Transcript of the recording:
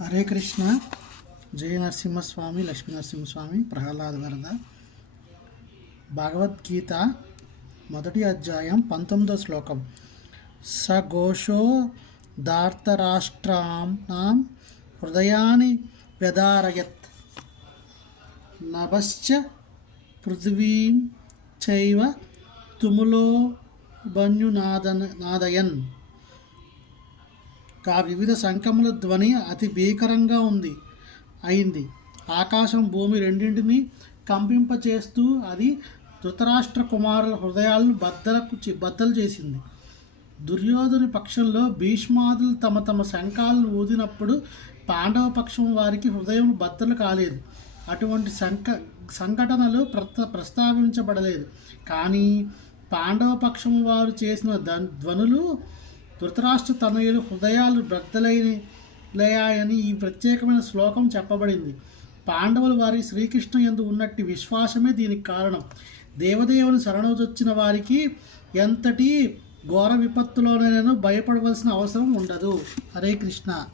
హరే కృష్ణ. జయ నరసింహస్వామి లక్ష్మీ నరసింహస్వామి ప్రహ్లాద వరద. భగవద్గీత మొదటి అధ్యాయం పంతొమ్మిదో శ్లోకం. స ఘోషో దార్తరాష్ట్రాం హృదయాన్ని వ్యదారయత్ నభశ్చ పృథివీం చైవ తుములో బన్యునాదన్ నాదయన్. ఆ వివిధ శంఖముల ధ్వని అతి భీకరంగా ఉంది. అయింది. ఆకాశం భూమి రెండింటిని కంపింపచేస్తూ అది ధృతరాష్ట్ర కుమారుల హృదయాలను బద్దలకు బద్దలు చేసింది. దుర్యోధన పక్షంలో భీష్మాదులు తమ తమ శంఖాలను ఊదినప్పుడు పాండవ పక్షం వారికి హృదయం బద్దలు కాలేదు. అటువంటి సంక సంఘటనలు ప్రస్త ప్రస్తావించబడలేదు. కానీ పాండవ పక్షం వారు చేసిన ధన్- ధ్వనులు ధృతరాష్ట్ర తనయులు హృదయాలు బ్రద్దలైనయాయని ఈ ప్రత్యేకమైన శ్లోకం చెప్పబడింది. పాండవులు వారి శ్రీకృష్ణ యందు ఉన్నట్టి విశ్వాసమే దీనికి కారణం. దేవదేవుని శరణొచ్చిన వారికి ఎంతటి ఘోర విపత్తులోనైనా భయపడవలసిన అవసరం ఉండదు. హరే కృష్ణ.